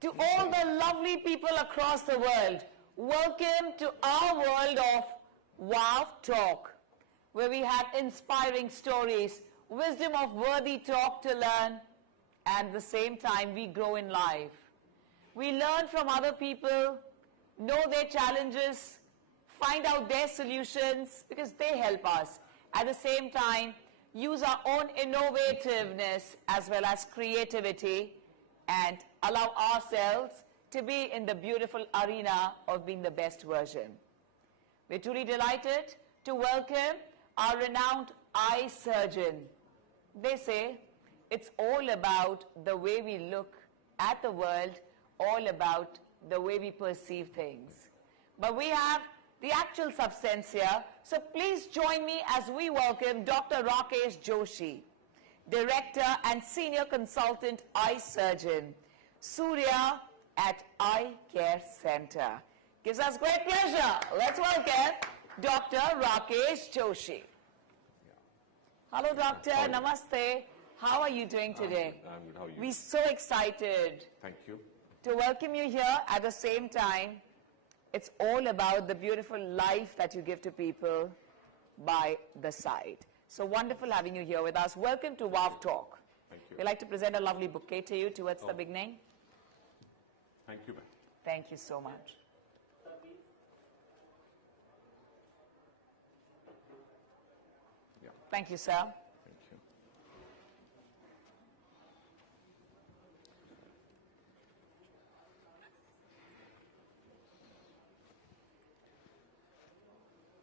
To all the lovely people across the world, welcome to our world of Wow Talk, where we have inspiring stories, wisdom of worthy talk to learn, and at the same time we grow in life. We learn from other people, know their challenges, find out their solutions because they help us. At the same time, use our own innovativeness as well as creativity and allow ourselves to be in the beautiful arena of being the best version. We're truly delighted to welcome our renowned eye surgeon. They say it's all about the way we look at the world, all about the way we perceive things. But we have the actual substance here, so please join me as we welcome Dr. Rakesh Joshi, Director and Senior Consultant Eye Surgeon, Surya at Eye Care Center. Gives us great pleasure. Let's welcome Dr. Rakesh Joshi. Hello, Doctor. Namaste. How are you doing today? I'm good. How are you? We're so excited. Thank you. To welcome you here. At the same time, it's all about the beautiful life that you give to people by the side. So wonderful having you here with us. Welcome to Wow Talk. Thank you. We'd like to present a lovely bouquet to you towards the beginning. Thank you. Thank you so much. Yeah. Thank you, sir. Thank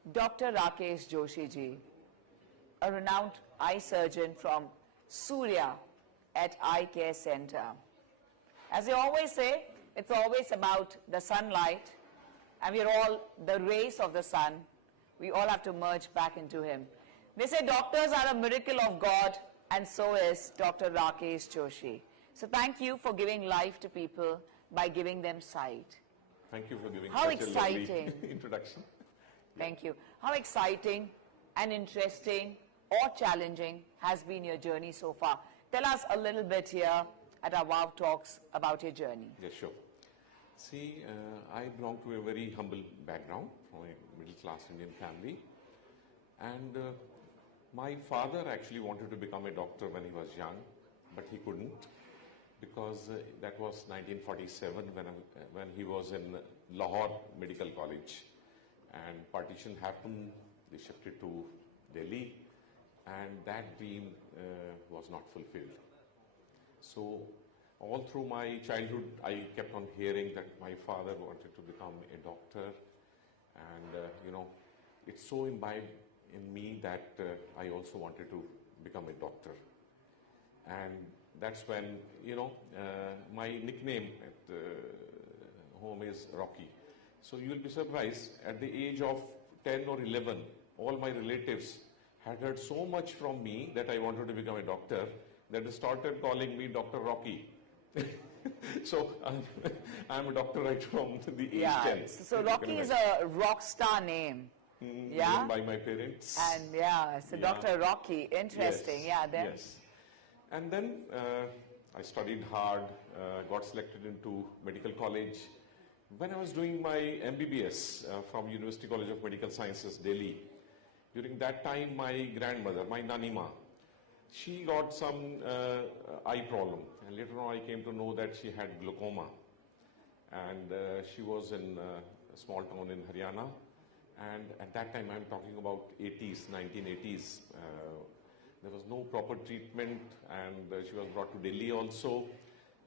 you. Dr. Rakesh Joshi ji, a renowned eye surgeon from Surya at Eye Care Center. As they always say, it's always about the sunlight, and we're all the rays of the sun. We all have to merge back into him. They say doctors are a miracle of God, and so is Dr. Rakesh Joshi. So thank you for giving life to people by giving them sight. Thank you for giving How such exciting. a lovely introduction. Thank you. How exciting and interesting or challenging has been your journey so far? Tell us a little bit here at our Wow Talks about your journey. Yes, sure. See, I belong to a very humble background from a middle-class Indian family. And my father actually wanted to become a doctor when he was young, but he couldn't because that was 1947 when he was in Lahore Medical College. And partition happened, they shifted to Delhi, and that dream was not fulfilled. So all through my childhood, I kept on hearing that my father wanted to become a doctor, and it's so imbibed in me that I also wanted to become a doctor. And that's when, my nickname at home is Rocky. So you will be surprised, at the age of 10 or 11, all my relatives had heard so much from me that I wanted to become a doctor that they started calling me Dr. Rocky. So I'm a doctor right from the age 10. So Rocky is a rock star name. Given by my parents. And so Dr. Rocky, interesting. Yes, Then. Yes. And then I studied hard, got selected into medical college. When I was doing my MBBS from University College of Medical Sciences, Delhi, during that time my grandmother, my Nanima, she got some eye problem, and later on I came to know that she had glaucoma, and she was in a small town in Haryana, and at that time I'm talking about 1980s, there was no proper treatment, and she was brought to Delhi also.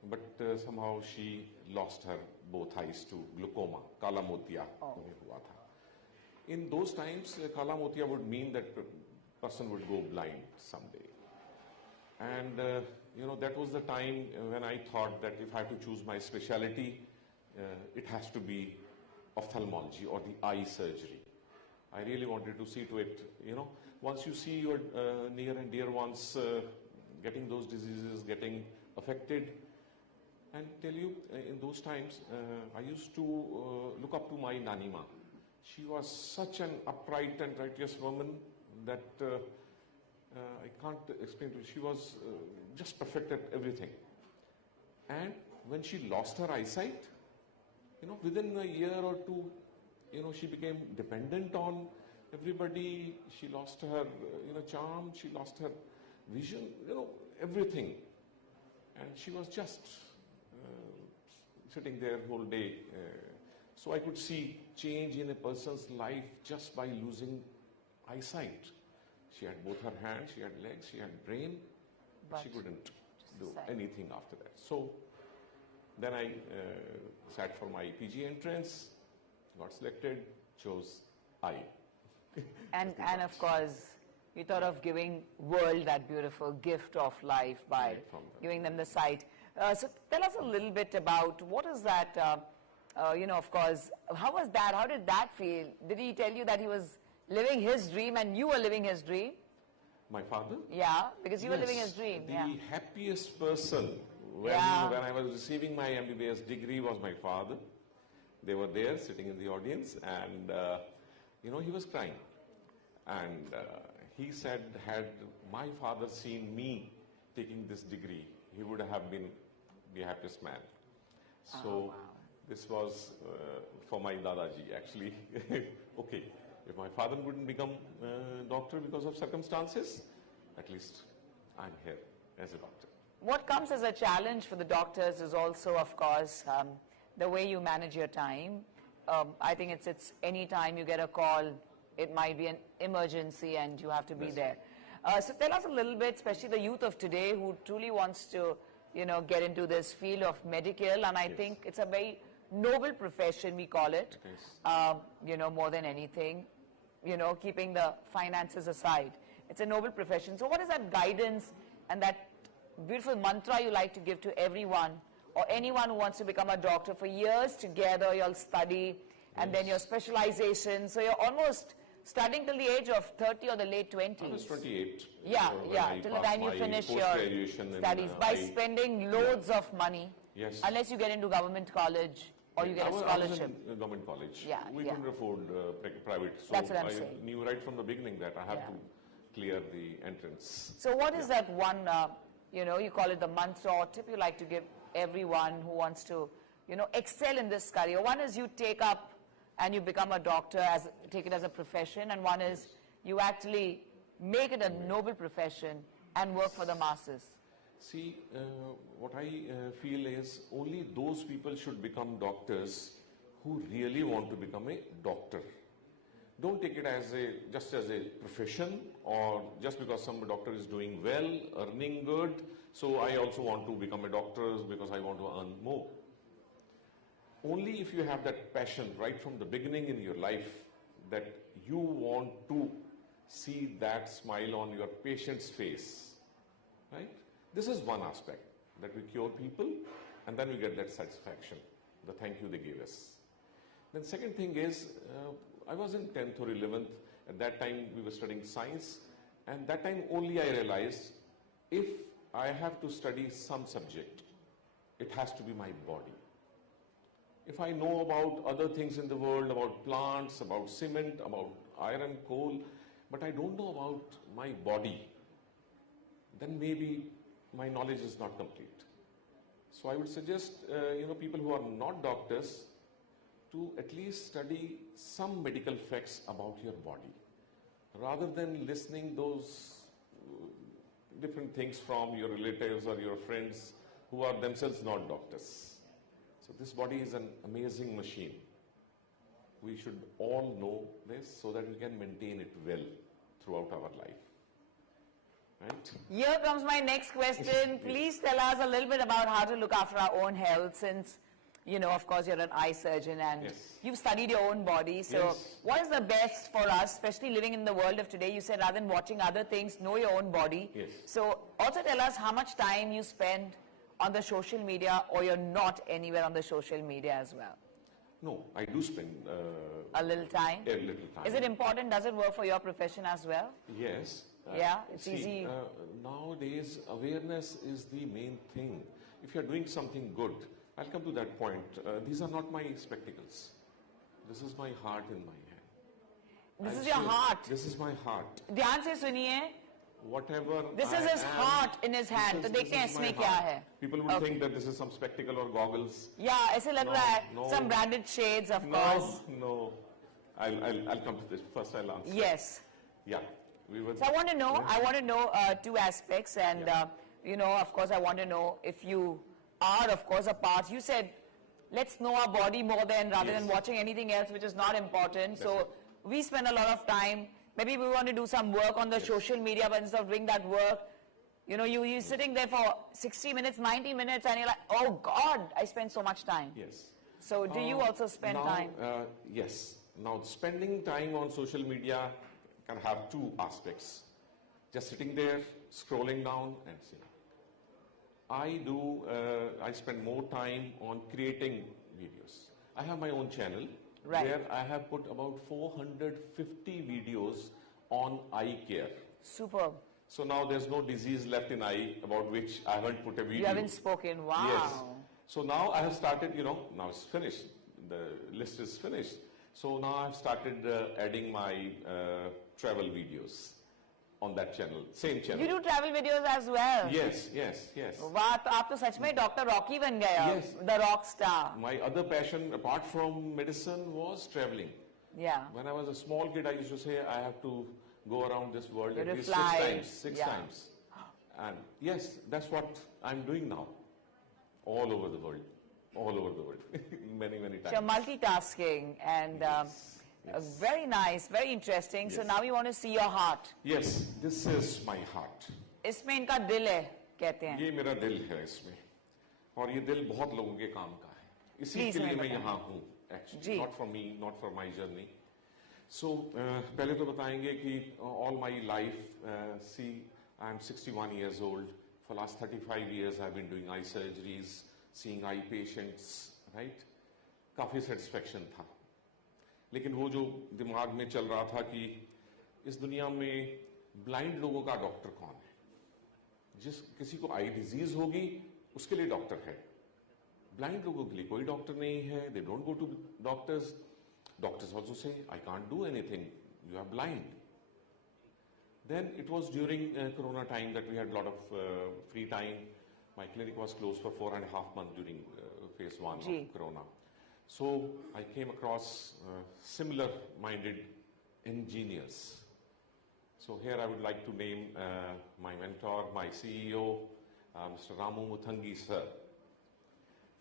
But somehow she lost her both eyes to glaucoma, kala motia. In those times, kala motia would mean that person would go blind someday. And that was the time when I thought that if I have to choose my specialty, it has to be ophthalmology or the eye surgery. I really wanted to see to it, once you see your near and dear ones getting those diseases, getting affected. And tell you, in those times, I used to look up to my Nanima. She was such an upright and righteous woman that I can't explain to you. She was just perfect at everything. And when she lost her eyesight, within a year or two, she became dependent on everybody. She lost her, charm. She lost her vision, everything. And she was just sitting there whole day. So I could see change in a person's life just by losing eyesight. She had both her hands, she had legs, she had brain, but she couldn't do anything after that. So then I sat for my PG entrance, got selected, chose eye. And of course, you thought of giving world that beautiful gift of life by giving them the sight. So tell us a little bit about what is that, of course, how was that? How did that feel? Did he tell you that he was living his dream and you were living his dream? My father? Yeah, because you were living his dream. The happiest person when I was receiving my MBBS degree was my father. They were there sitting in the audience, and he was crying. And he said, had my father seen me taking this degree, he would have been the happiest man. So this was for my Dadaji, actually. Okay, if my father wouldn't become doctor because of circumstances, at least I'm here as a doctor. What comes as a challenge for the doctors is also, of course, the way you manage your time. I think it's any time you get a call, it might be an emergency and you have to be there. So tell us a little bit, especially the youth of today who truly wants to, get into this field of medical, and I think it's a very noble profession, we call it, more than anything, keeping the finances aside. It's a noble profession. So what is that guidance and that beautiful mantra you like to give to everyone or anyone who wants to become a doctor? For years together, you'll study and then your specialization. So you're almost studying till the age of 30 or the late 20s. I was 28. Till the time you finish your studies. By spending loads of money, unless you get into government college or you get a scholarship. I was in government college. We couldn't afford private. So that's what I'm saying. I knew right from the beginning that I have to clear the entrance. So what is that one, you call it the mantra or tip you like to give everyone who wants to, excel in this career? One is you take up and you become a doctor, take it as a profession, and one is you actually make it a noble profession and work for the masses. See, what I feel is only those people should become doctors who really want to become a doctor. Don't take it as just as a profession or just because some doctor is doing well, earning good, so I also want to become a doctor because I want to earn more. Only if you have that passion right from the beginning in your life that you want to see that smile on your patient's face, right? This is one aspect, that we cure people and then we get that satisfaction, the thank you they gave us. Then second thing is, I was in 10th or 11th, at that time we were studying science, and that time only I realized if I have to study some subject, it has to be my body. If I know about other things in the world, about plants, about cement, about iron, coal, but I don't know about my body, then maybe my knowledge is not complete. So I would suggest, people who are not doctors to at least study some medical facts about your body, rather than listening those different things from your relatives or your friends who are themselves not doctors. So this body is an amazing machine. We should all know this so that we can maintain it well throughout our life. Right? Here comes my next question. Please tell us a little bit about how to look after our own health, since, of course, you're an eye surgeon and you've studied your own body. So what is the best for us, especially living in the world of today? You said rather than watching other things, know your own body. So also tell us how much time you spend on the social media, or you're not anywhere on the social media as well. No, I do spend a little time. A little time. Is it important? Does it work for your profession as well? Yes. It's easy. Nowadays, awareness is the main thing. If you're doing something good, I'll come to that point. These are not my spectacles. This is my heart in my hand. This is your heart. This is my heart. ध्यान से सुनिए, whatever This I is his am, heart in his hand. तो देखते हैं this is इसमें my क्या heart. है. People would Okay. think that this is some spectacle or goggles. Yeah, ऐसे लग No, रहा है. no. Some branded shades, of No, course. no. I'll come to this. First I'll answer. Yes. Yeah. We were, So I want to know two aspects, and you know, of course, I want to know if you are, of course, a part. You said, let's know our body more than rather than Yes. watching anything else, which is not important. That's So it. we spend a lot of time. Maybe we want to do some work on the social media, but instead of doing that work, you know, you're sitting there for 60 minutes, 90 minutes, and you're like, oh God, I spend so much time. Yes. So do you also spend now, time? Yes. Now, spending time on social media can have two aspects. Just sitting there, scrolling down and seeing. I spend more time on creating videos. I have my own channel where I have put about 450 videos on eye care. Superb. So now there's no disease left in eye about which I haven't put a video. You haven't spoken. Wow. Yes. So now I have started, you know, now it's finished. The list is finished. So now I've started adding my travel videos on that channel, same channel. You do travel videos as well. Yes. वाह, तो आप तो सच में doctor Rocky बन गए अब. Yes. The rock star. My other passion, apart from medicine, was traveling. Yeah. When I was a small kid, I used to say I have to go around this world You at have to least fly. six Yeah. times. And yes, that's what I'm doing now, all over the world, many times. So multitasking and very nice, very interesting. So Yes. now we want to see your heart. Yes, this is my heart. इसमें इनका दिल है, कहते हैं. ये मेरा दिल है इसमें, और ये दिल बहुत लोगों के काम का है. इसी Please के लिए हमें मैं बताएं. यहाँ हूँ. Actually, ji. not for me, not for my journey. So पहले तो बताएंगे कि all my life, see, I'm 61 years old. For last 35 years, I've been doing eye surgeries, seeing eye patients, right? काफी satisfaction था. लेकिन वो जो दिमाग में चल रहा था कि इस दुनिया में ब्लाइंड लोगों का डॉक्टर कौन है? जिस किसी को आई डिजीज होगी उसके लिए डॉक्टर है. ब्लाइंड लोगों के लिए कोई डॉक्टर नहीं है. They don't go to doctors. Doctors also say, I can't do anything. You are blind. Then it was during Corona time that we had a lot of free time. My clinic was closed for 4.5 months during phase 1 of Corona. So I came across similar-minded engineers. So here I would like to name my mentor, my CEO, Mr. Ramu Muthangi sir.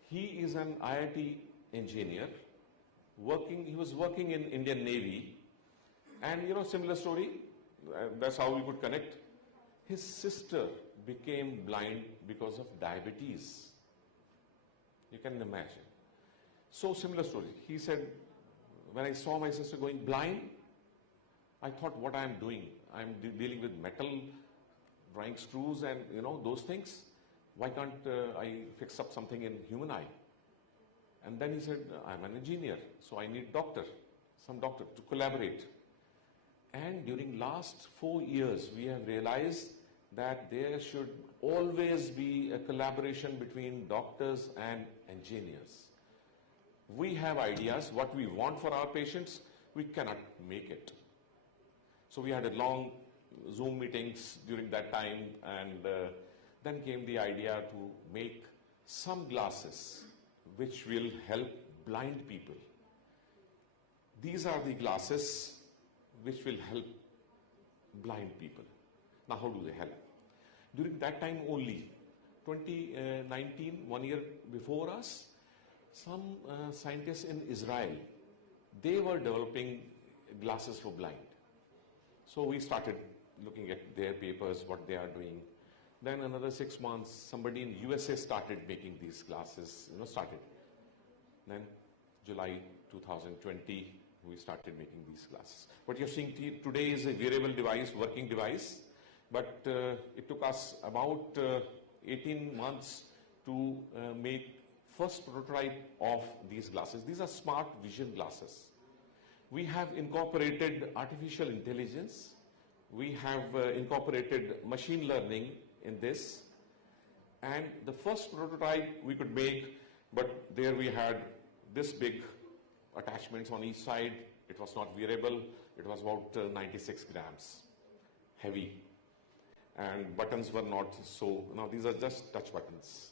He is an IIT engineer. He was working in Indian Navy, and you know, similar story, that's how we could connect. His sister became blind because of diabetes. You can imagine. So similar story. He said, when I saw my sister going blind, I thought what I am doing. I'm dealing with metal, drawing screws and you know, those things. Why can't I fix up something in human eye? And then he said, I'm an engineer, so I need some doctor to collaborate. And during last 4 years, we have realized that there should always be a collaboration between doctors and engineers. We have ideas, what we want for our patients, we cannot make it. So we had a long Zoom meetings during that time, and then came the idea to make some glasses which will help blind people. These are the glasses which will help blind people. Now how do they help? During that time only, 2019, 1 year before us, some scientists in Israel, they were developing glasses for blind. So we started looking at their papers, what they are doing. Then another 6 months, somebody in USA started making these glasses, Then July 2020, we started making these glasses. What you're seeing today is a wearable device, working device, but it took us about 18 months to make first prototype of these glasses. These are smart vision glasses. We have incorporated artificial intelligence. We have incorporated machine learning in this, and the first prototype we could make, but there we had this big attachments on each side. It was not wearable. It was about 96 grams heavy. and buttons were not so, now these are just touch buttons.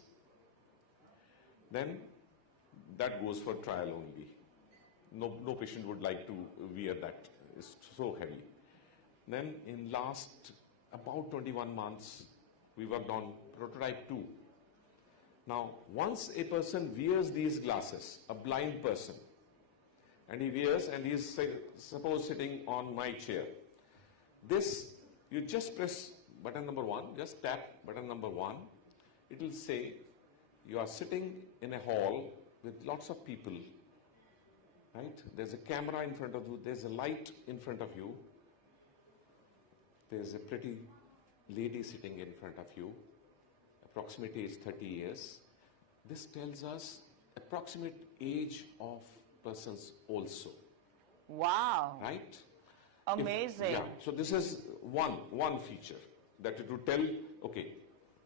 Then that goes for trial only. No patient would like to wear that, it's so heavy. Then in last about 21 months, we worked on prototype 2. Now, once a person wears these glasses, a blind person, and he wears and he is suppose sitting on my chair, this, you just press button number 1, just tap button number 1, it will say you are sitting in a hall with lots of people, right? There's a camera in front of you, there's a light in front of you, there's a pretty lady sitting in front of you, approximate age 30 years. This tells us approximate age of persons also. Wow. Right? Amazing. So this is one feature that it will tell, okay,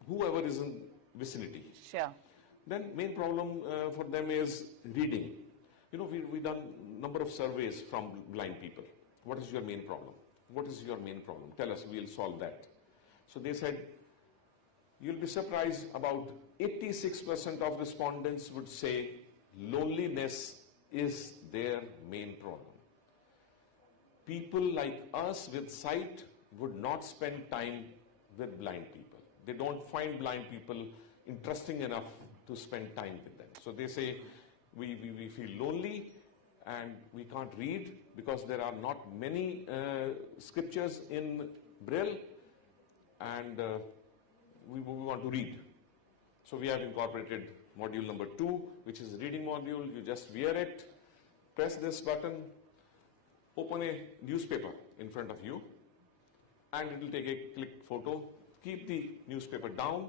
whoever is in vicinity. Sure. Then main problem for them is reading. You know, we done number of surveys from blind people. What is your main problem? What is your main problem? Tell us, we'll solve that. So they said, you'll be surprised, about 86% of respondents would say loneliness is their main problem. People like us with sight would not spend time with blind people. They don't find blind people interesting enough to spend time with them. So they say, we feel lonely and we can't read because there are not many scriptures in Braille, and we want to read. So we have incorporated module number 2, which is reading module. You just wear it, press this button, open a newspaper in front of you, and it will take a click photo. Keep the newspaper down,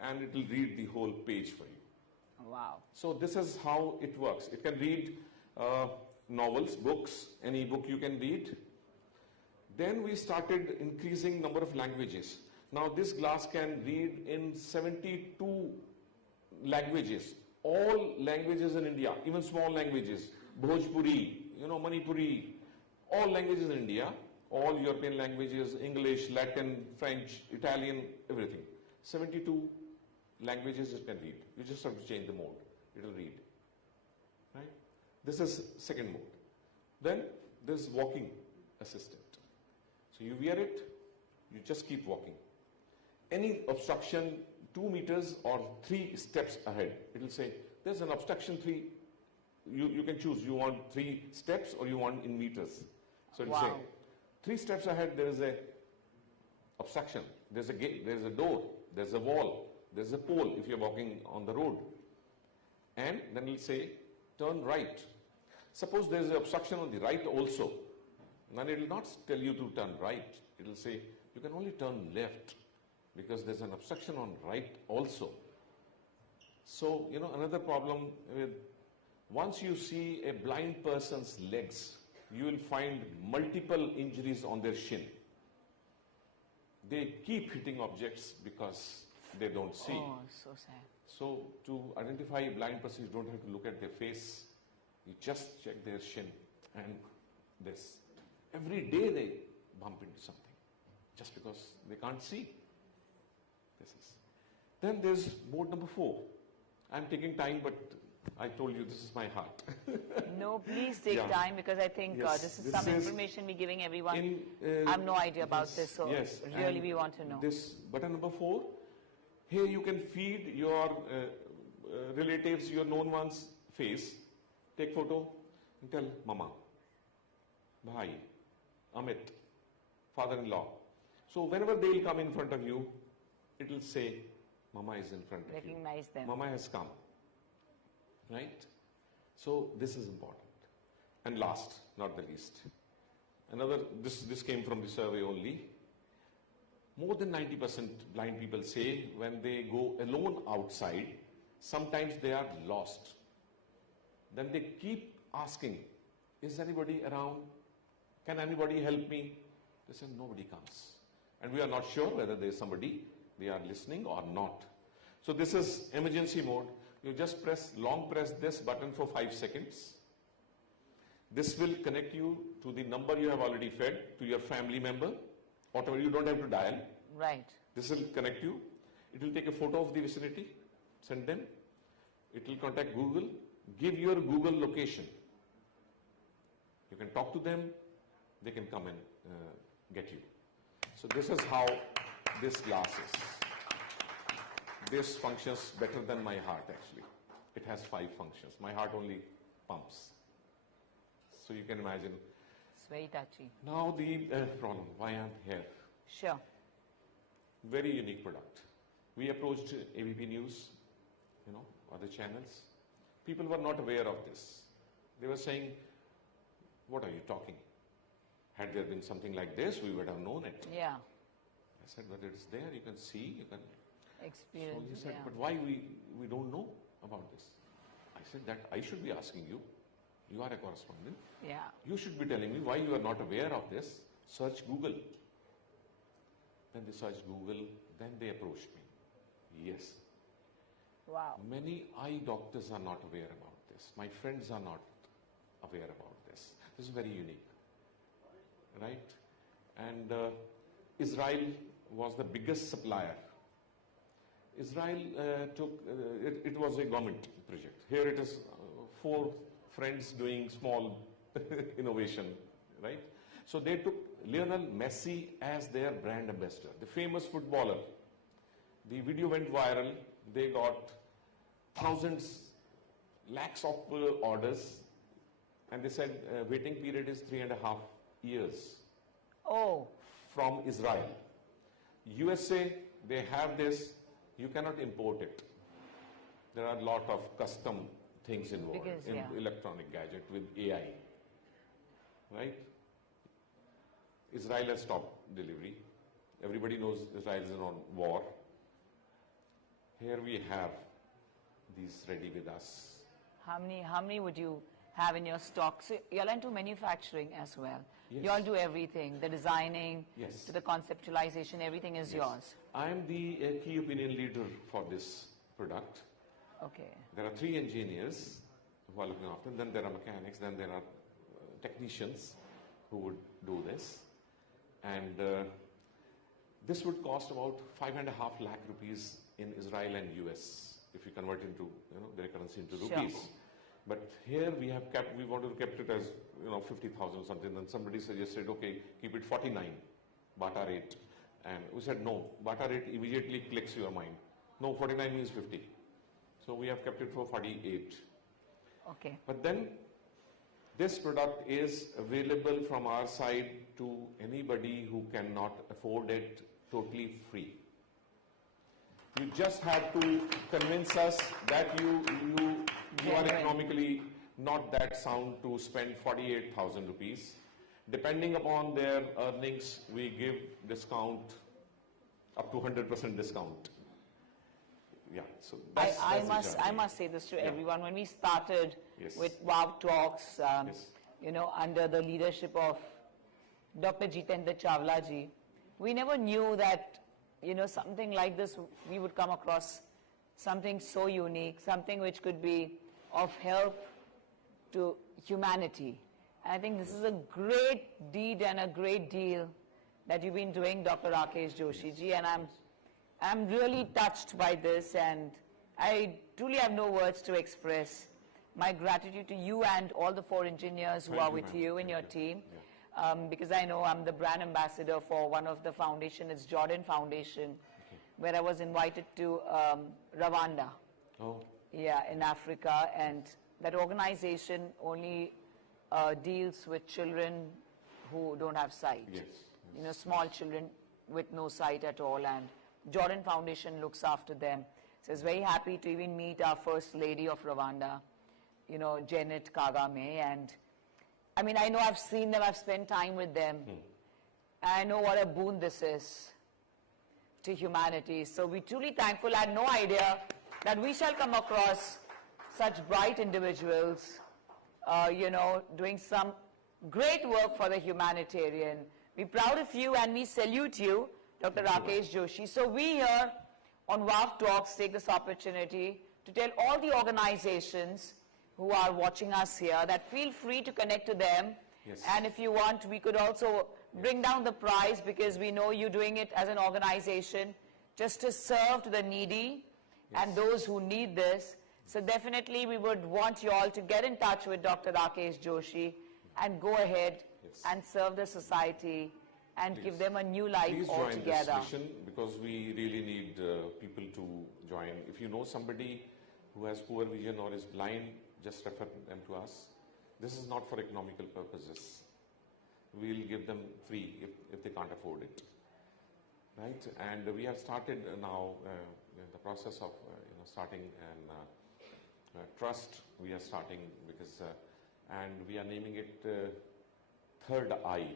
and it will read the whole page for you. Wow. So this is how it works. It can read novels, books, any book you can read. Then we started increasing number of languages. Now this glass can read in 72 languages, all languages in India, even small languages, Bhojpuri, Manipuri, all languages in India, all European languages, English, Latin, French, Italian, everything. 72 languages it can read. You just have to change the mode. It will read. Right? This is second mode. Then there's walking assistant. So you wear it, you just keep walking. Any obstruction 2 meters or 3 steps ahead, it will say, there's an obstruction 3. You can choose, you want 3 steps or you want in meters. So it will say, 3 steps ahead there is a obstruction, there's a gate, there's a door, there's a wall, there's a pole if you're walking on the road. And then it will say, turn right. Suppose there's an obstruction on the right also, then it will not tell you to turn right. It will say, you can only turn left because there's an obstruction on right also. So, another problem with, once you see a blind person's legs, you will find multiple injuries on their shin. They keep hitting objects because they don't see. Oh, so sad. So to identify a blind person, you don't have to look at their face. You just check their shin and this. Every day they bump into something just because they can't see. This is. Then there's mode number 4. I'm taking time, but I told you this is my heart. No, please take time, because I think this is some information we're giving everyone. I have no idea about this, so really we want to know. This button number 4, here you can feed your relatives, your known ones' face. Take photo and tell Mama, Bhai, Amit, father-in-law. So whenever they will come in front of you, it will say, Mama is in front of you. Recognize them. Mama has come. Right? So this is important. And last, not the least, this came from the survey only. More than 90% blind people say when they go alone outside, sometimes they are lost. Then they keep asking, is anybody around? Can anybody help me? They say nobody comes. And we are not sure whether there is somebody, they are listening or not. So this is emergency mode. You just long press this button for 5 seconds. This will connect you to the number you have already fed to your family member. Whatever, you don't have to dial. Right. This will connect you. It will take a photo of the vicinity, send them. It will contact Google, give your Google location. You can talk to them, they can come and get you. So this is how this glass is. This functions better than my heart actually. It has 5 functions. My heart only pumps. So you can imagine. It's very touchy. Now the problem, why I'm here. Sure. Very unique product. We approached ABP News, other channels. People were not aware of this. They were saying, what are you talking? Had there been something like this, we would have known it. Yeah. I said, but it's there, you can see, you can experience. So he said, yeah. but why we don't know about this? I said that I should be asking you. You are a correspondent. Yeah. You should be telling me why you are not aware of this. Search Google. Then they searched Google, then they approached me. Yes. Wow. Many eye doctors are not aware about this. My friends are not aware about this. This is very unique. Right? And Israel was the biggest supplier. Israel it was a government project. Here it is 4 friends doing small innovation, right? So they took Lionel Messi as their brand ambassador, the famous footballer. The video went viral. They got thousands, lakhs of orders, and they said waiting period is 3.5 years. Oh. From Israel. USA, they have this. You cannot import it. There are a lot of custom things involved in electronic gadget with AI. Right? Israel has stopped delivery. Everybody knows Israel is on war. Here we have these ready with us. How many would you have in your stock? So you're into manufacturing as well. Yes. You all do everything, the designing, yes. to the conceptualization, everything is yes. yours. I am the key opinion leader for this product. Okay. There are 3 engineers who are looking after, then there are mechanics, then there are technicians who would do this. And this would cost about 5.5 lakh rupees in Israel and US if you convert into their currency into rupees. Sure. But here we want to kept it as 50,000 something. Then somebody suggested, okay, keep it 49 Bata rate, and we said no. Bata rate immediately clicks your mind. No, 49 means 50. So we have kept it for 48. Okay. But then this product is available from our side to anybody who cannot afford it, totally free. You just have to convince us that you are economically not that sound to spend 48,000 rupees. Depending upon their earnings, we give discount up to 100% discount. Yeah, so I must say this to everyone. When we started with Wow Talks, under the leadership of Dr. Jitendra Chawla ji, we never knew that something like this, we would come across something so unique, something which could be of help to humanity. And I think this is a great deed and a great deal that you've been doing, Dr. Rakesh Joshi ji, and I'm really touched by this, and I truly have no words to express my gratitude to you and all the 4 engineers who are with you and your team. Because I know I'm the brand ambassador for one of the foundation, it's Jordan Foundation, where I was invited to Rwanda. Oh. Yeah, in Africa, and that organization only deals with children who don't have sight. Yes. Small children with no sight at all, and Jordan Foundation looks after them. So I was very happy to even meet our First Lady of Rwanda, Janet Kagame, and I mean, I know I've seen them, I've spent time with them. I know what a boon this is to humanity. So we're truly thankful. I had no idea that we shall come across such bright individuals, doing some great work for the humanitarian. We're proud of you and we salute you, Dr. Rakesh Joshi. So we here on WAF Talks take this opportunity to tell all the organizations who are watching us here that feel free to connect to them. Yes. And if you want, we could also bring down the price, because we know you're doing it as an organization just to serve to the needy and those who need this. So definitely we would want you all to get in touch with Dr. Rakesh Joshi and go ahead and serve the society and give them a new life altogether. Please join this mission, because we really need people to join. If you know somebody who has poor vision or is blind, just refer them to us. This is not for economical purposes. We'll give them free if they can't afford it. Right? And we have started now the process of starting an trust. We are starting because, and we are naming it Third Eye.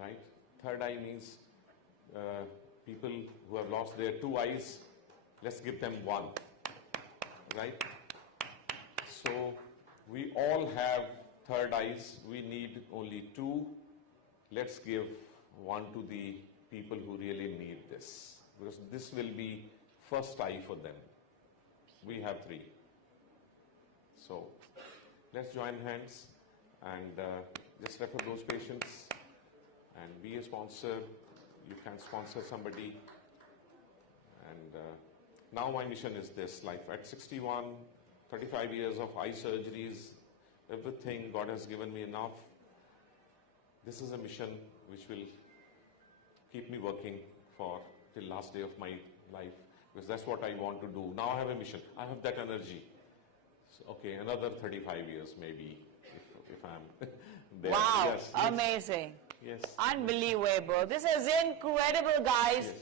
Right? Third eye means people who have lost their two eyes, let's give them one. Right? So we all have third eyes. We need only two. Let's give one to the people who really need this, because this will be first eye for them. We have three. So let's join hands and just refer those patients and be a sponsor. You can sponsor somebody. And now my mission is this: life at 61, 35 years of eye surgeries, everything, God has given me enough. This is a mission which will keep me working for till last day of my life, because that's what I want to do. Now I have a mission. I have that energy. So, okay, another 35 years maybe, if I'm there. Wow, yes, amazing. Yes. Unbelievable. This is incredible, guys. Yes.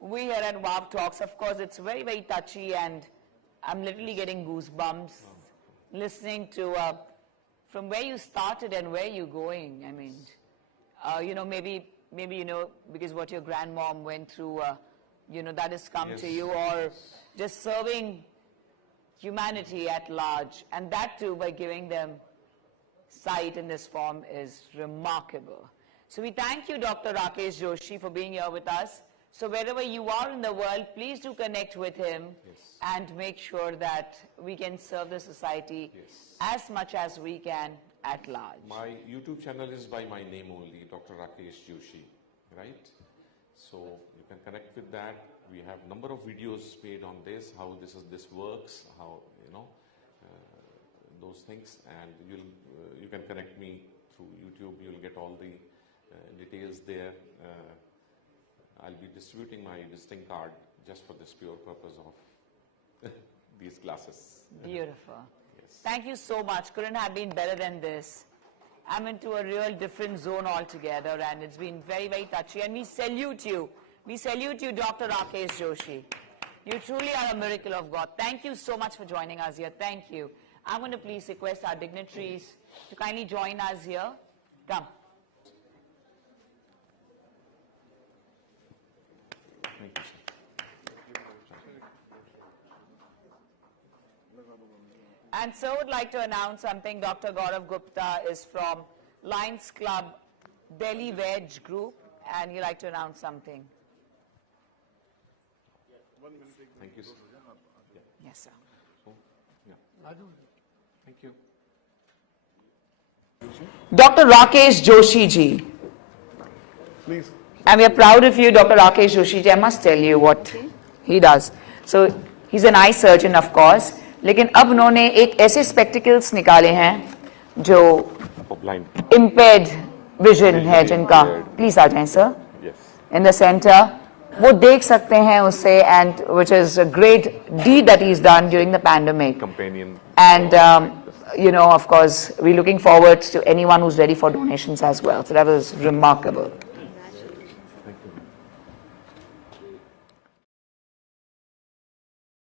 We here at WOW Talks, of course, it's very, very touchy, and I'm literally getting goosebumps listening to from where you started and where you're going. I mean, maybe, because what your grandmom went through, that has come to you, or just serving humanity at large, and that too by giving them sight in this form is remarkable. So we thank you, Dr. Rakesh Joshi, for being here with us. So wherever you are in the world, please do connect with him and make sure that we can serve the society as much as we can at large. My YouTube channel is by my name only, Dr. Rakesh Joshi, right? So you can connect with that. We have number of videos made on this, how this works, how those things, and you can connect me through YouTube. You'll get all the details there. I'll be distributing my visiting card just for this pure purpose of these classes. Beautiful. Yes. Thank you so much. Couldn't have been better than this. I'm into a real different zone altogether, and it's been very, very touchy. And we salute you. We salute you, Dr. Rakesh Joshi. You truly are a miracle of God. Thank you so much for joining us here. Thank you. I'm going to please request our dignitaries to kindly join us here. Come. Thank you, sir. And so would like to announce something. Dr. Gaurav Gupta is from Lions Club Delhi Veg Group, and he'd like to announce something. Thank you, sir. Yes, sir. So, thank you. Dr. Rakesh Joshi ji. Please. And we are proud of you, Dr. Rakesh Joshi ji. I must tell you what he does. So, he's an eye surgeon, of course. लेकिन अब उन्होंने एक ऐसे spectacles निकाले हैं जो impaired vision है जिनका. Please आ जाएं, sir. Yes. In the center. वो देख सकते हैं उससे, and which is a great deed that he's done during the pandemic. Companion. And, of course, we're looking forward to anyone who's ready for donations as well. So that was remarkable.